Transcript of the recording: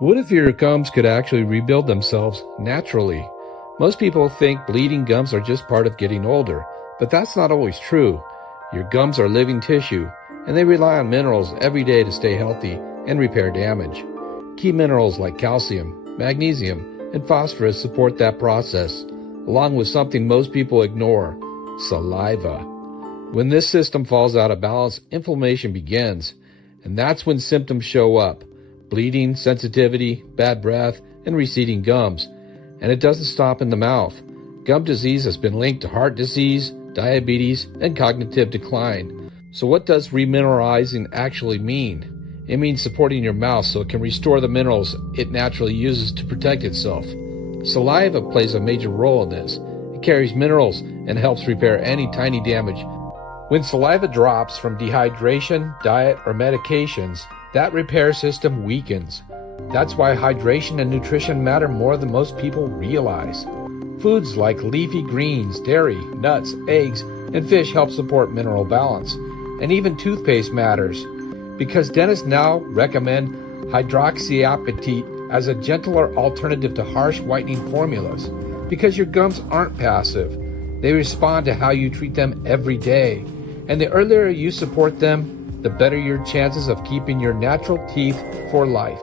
What if your gums could actually rebuild themselves naturally? Most people think bleeding gums are just part of getting older, but that's not always true. Your gums are living tissue, and they rely on minerals every day to stay healthy and repair damage. Key minerals like calcium, magnesium, and phosphorus support that process, along with something most people ignore: saliva. When this system falls out of balance, inflammation begins, and that's when symptoms show up: bleeding, sensitivity, bad breath, and receding gums. And it doesn't stop in the mouth. Gum disease has been linked to heart disease, diabetes, and cognitive decline. So what does remineralizing actually mean? It means supporting your mouth so it can restore the minerals it naturally uses to protect itself. Saliva plays a major role in this. It carries minerals and helps repair any tiny damage. When saliva drops from dehydration, diet, or medications, that repair system weakens. That's why hydration and nutrition matter more than most people realize. Foods like leafy greens, dairy, nuts, eggs, and fish help support mineral balance. And even toothpaste matters, because dentists now recommend hydroxyapatite as a gentler alternative to harsh whitening formulas. Because your gums aren't passive. They respond to how you treat them every day. And the earlier you support them, the better your chances of keeping your natural teeth for life.